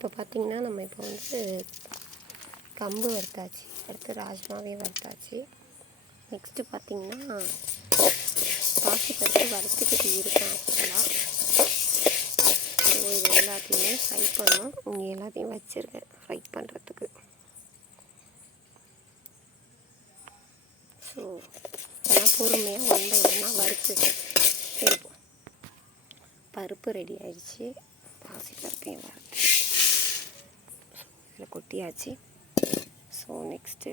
இப்போ பார்த்திங்கன்னா நம்ம இப்போ வந்து கம்பு வறுத்தாச்சு, அடுத்து ராஜ்மாவே வறுத்தாச்சு. நெக்ஸ்ட்டு பார்த்திங்கன்னா பாசிப்பருப்பு வறுத்துக்கிட்டு இருக்கேன் ஆக்சுவலாக. ஸோ இது எல்லாத்தையுமே ஃப்ரை பண்ணணும். இங்கே எல்லாத்தையும் வச்சுருக்கேன் ஃப்ரை பண்ணுறதுக்கு. ஸோ இதெல்லாம் பொறுமையாக ஒன்றை ஒன்றா வறுத்து எடுப்போம். பருப்பு ரெடி ஆயிடுச்சு, பாசிப்பருப்பையும் வறுத்து இதில் கொட்டியாச்சு. ஸோ நெக்ஸ்ட்டு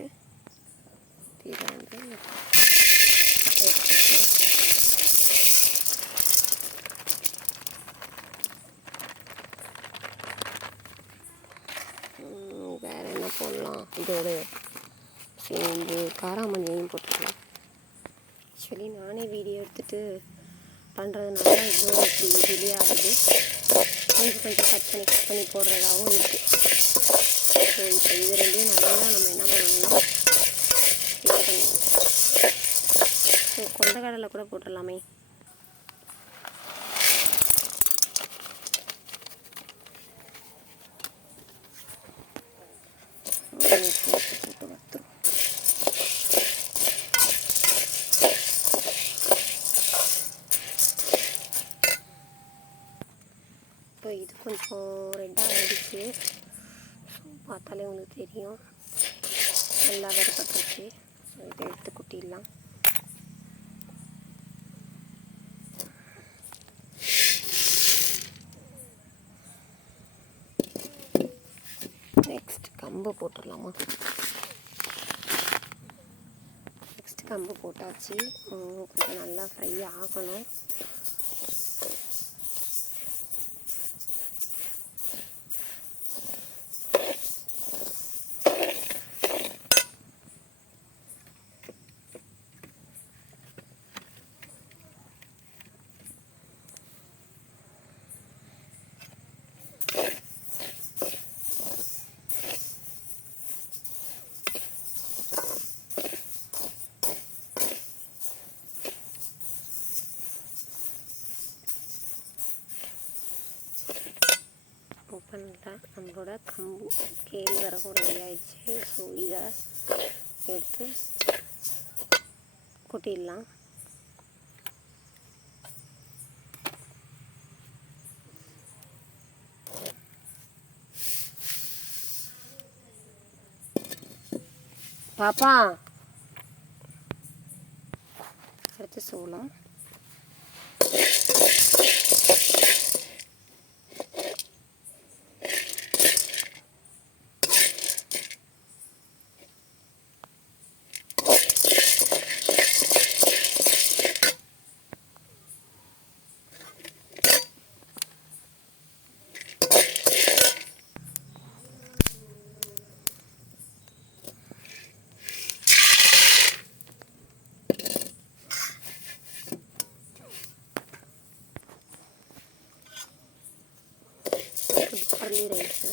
இதை வந்து எடுத்துக்கலாம். வேறு என்ன போடலாம், இதோட சேர்ந்து காராமணியையும் போட்டுக்கலாம். ஆக்சுவலி நானே வீடியோ எடுத்துகிட்டு பண்ணுறதுனால இவ்வளோ இப்படி டிலே ஆகுது. கொஞ்சம் கட் பண்ணி போடுறதாகவும் இருக்குது. ஸோ இப்போ இது ரெண்டையும் நல்லா நம்ம என்ன பண்ணணும்னா இது பண்ணுவோம். ஸோ கொண்டக்கடலை கூட போட்டுடலாமே. இப்போ இது கொஞ்சம் ரெட்டாக ஆகிடுச்சு. ஸோ பார்த்தாலே உங்களுக்கு தெரியும் நல்லா வறுபட்டுருச்சு. ஸோ இதை எடுத்து கொட்டிடலாம். நெக்ஸ்ட் கம்பு போட்டுடலாமா. நெக்ஸ்ட் கம்பு போட்டாச்சு. கொஞ்சம் நல்லா ஃப்ரை ஆகணும். ஓப்பனில் நம்மளோட கம்பு கேழ்வரகும் ரெடி ஆயிடுச்சு. ஸோ இதை எடுத்து கொட்டிடலாம். பாப்பா அடுத்து சோளம். பார்லி ரைஸு,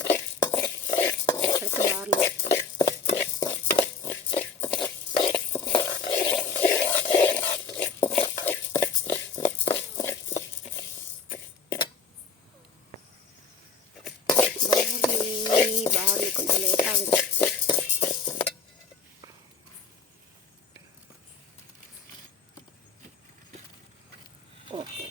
அடுத்து பார்லி. பார்லி கொஞ்சம் லேட் ஆகுது. ஓகே,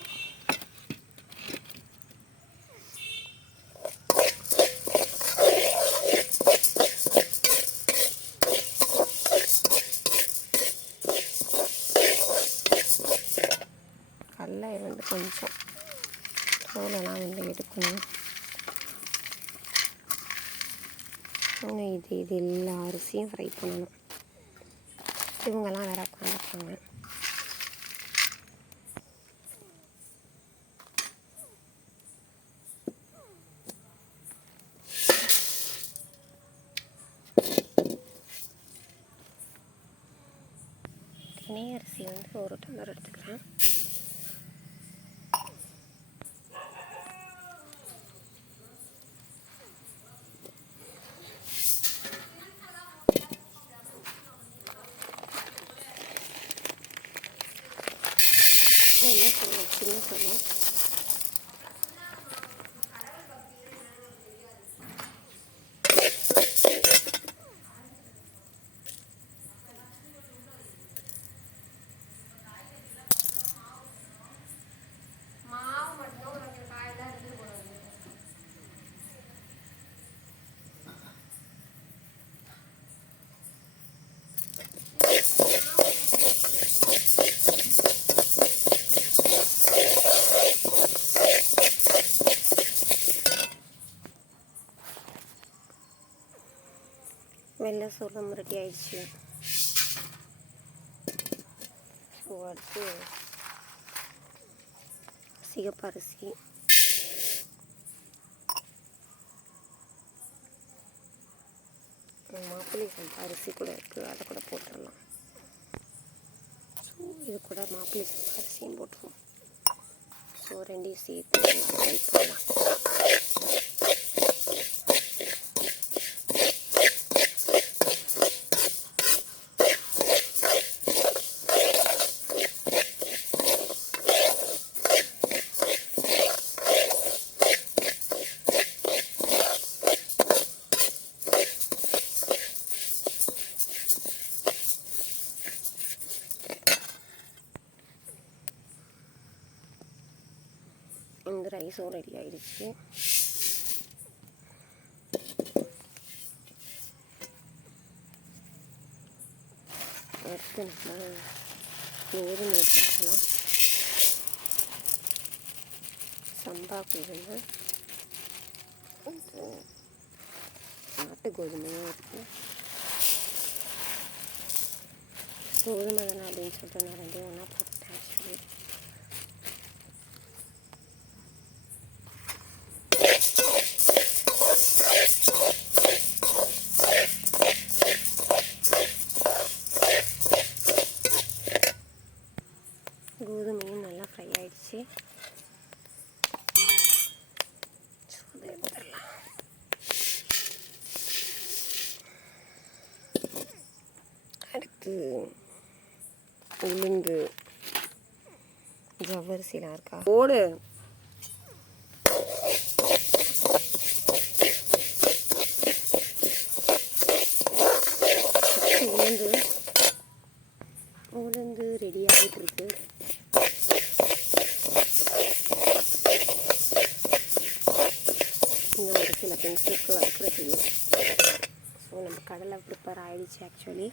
கடலை வந்து கொஞ்சம் தோலெல்லாம் வந்து எடுக்கணும். இது எல்லா அரிசியும் ஃப்ரை பண்ணணும். இவங்கெல்லாம் வேறு உட்காந்துருக்காங்க. தினை அரிசி வந்து 1 டம்ளர் எடுத்துக்கிறேன். என்ன சொல்லலாம், சின்ன சொல்லலாம். வெள்ளை சோளம் ரெடி ஆயிடுச்சு. ஸோ அடுத்து சிகப்பரிசி, மாப்பிள்ளை சம்பா அரிசி கூட இருக்குது, அதை கூட போட்டுடலாம். ஸோ இது கூட மாப்பிள்ளை சம்பா அரிசியும் போட்டுருவோம். ஸோ ரெண்டையும் சேர்த்து ஃப்ரை பண்ணலாம். இந்த ரைஸும் ரெடி ஆயிடுச்சு. அடுத்து நம்ம கோதுமை போட்டுக்கலாம். சம்பா கோதுமை, நாட்டு கோதுமையும் இருக்குது. கோதுமை தானே அப்படின்னு சொல்லிட்டு நான் ரெண்டையும் ஒன்றா போட்டுட்டேன். ஆக்சுவலி கோதுமையும் நல்லா ஃப்ரை ஆயிடுச்சு. அடுத்து உளுந்து, ஜவ்வரிசிலாம் இருக்கா போடு. உளுந்து ரெடி ஆகிட்டு இருக்கு. இந்த ஒரு சில திங்ஸுக்கு வறுக்கிறது. ஸோ நம்ம கடலை ப்ரிப்பேர் ஆகிடுச்சு ஆக்சுவலி.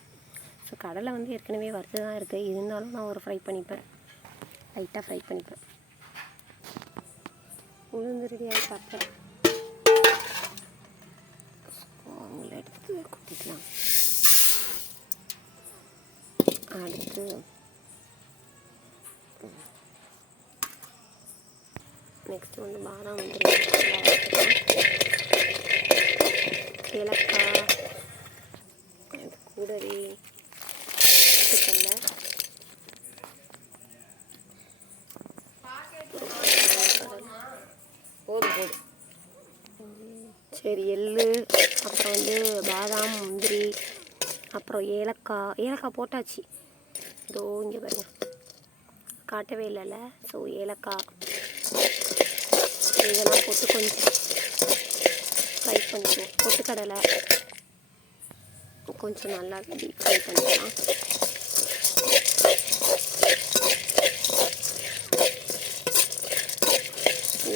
ஸோ கடலை வந்து ஏற்கனவே வறுத்து தான் இருக்குது, இருந்தாலும் நான் ஒரு ஃப்ரை பண்ணிப்பேன், லைட்டாக ஃப்ரை பண்ணிப்பேன். உளுந்து ரெடி ஆகி பார்ப்பேன். அவங்கள எடுத்து கொட்டிக்கலாம். அடுத்து நெக்ஸ்ட்டு வந்து பாதாம் வந்து ஏலக்காய், அது கூடவே போதும். சரி, எள்ளு, அப்புறம் வந்து பாதாம், முந்திரி, அப்புறம் ஏலக்காய் போட்டாச்சு. இதோ இங்கே பாருங்க, காட்டவே இல்லைல்ல. ஸோ ஏலக்காய் இதெல்லாம் போட்டு கொஞ்சம் ஃப்ரை பண்ணிக்குவோம். பொட்டுக்கடலை கொஞ்சம் நல்லா டீப் ஃப்ரை பண்ணிக்கலாம்.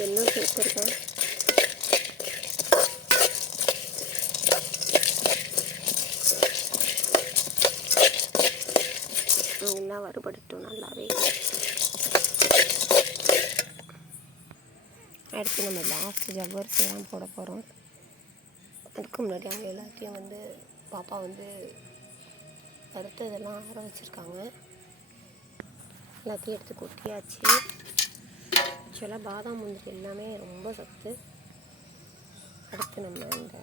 எல்லாம் சேர்த்துருக்கேன். எல்லாம் வறுபடட்டும் நல்லாவே. அடுத்து நம்ம லாஸ்ட் ஜவ்வரிசியெல்லாம் போட போகிறோம். அதுக்கு முன்னாடி அவங்க எல்லாத்தையும் வந்து பாப்பா வந்து வறுத்து இதெல்லாம் ஆற வச்சுருக்காங்க. எல்லாத்தையும் எடுத்து கொட்டியாச்சு. ஆக்சுவலாக பாதாம் முந்திரி எல்லாமே ரொம்ப சத்து. அடுத்து நம்ம இந்த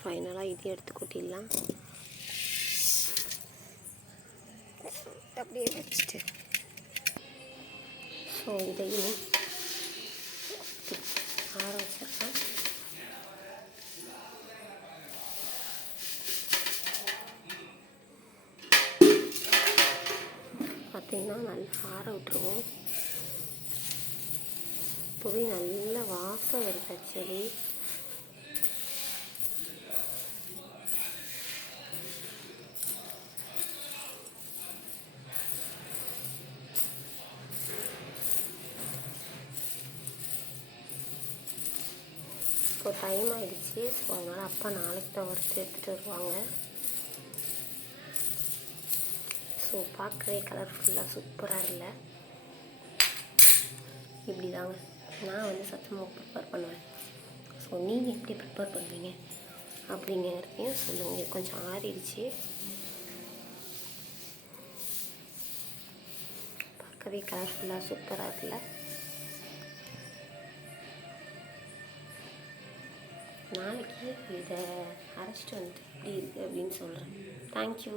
ஃபைனலாக இதையும் எடுத்து கொட்டிடலாம். அப்படியே வச்சுட்டு ஸோ இதையும் ஆற வச்சிடலாம். பார்த்திங்கன்னா நல்லா ஆற விட்டுருவோம். இப்போவே நல்ல வாசம் வருது ஆக்சுவலி. இப்போ டைம் ஆகிடுச்சு. ஸோ அதனால் அப்பா நாளைக்கு தான் வறுத்து எடுத்துகிட்டு வருவாங்க. ஸோ பார்க்கவே கலர்ஃபுல்லாக சூப்பராக இல்லை. இப்படி தாங்க நான் வந்து சத்துமாவு ப்ரிப்பேர் பண்ணுவேன். ஸோ நீங்கள் எப்படி ப்ரிப்பேர் பண்ணுவீங்க அப்படிங்கிறதையும் சொல்லுங்கள். கொஞ்சம் ஆறிடுச்சு, பார்க்கவே கலர்ஃபுல்லாக சூப்பராக இருக்குல்ல. நாளைக்கு இதை அரைச்சிட்டு வந்துட்டு எப்படி இருக்குது அப்படின்னு சொல்கிறேன். தேங்க்யூ.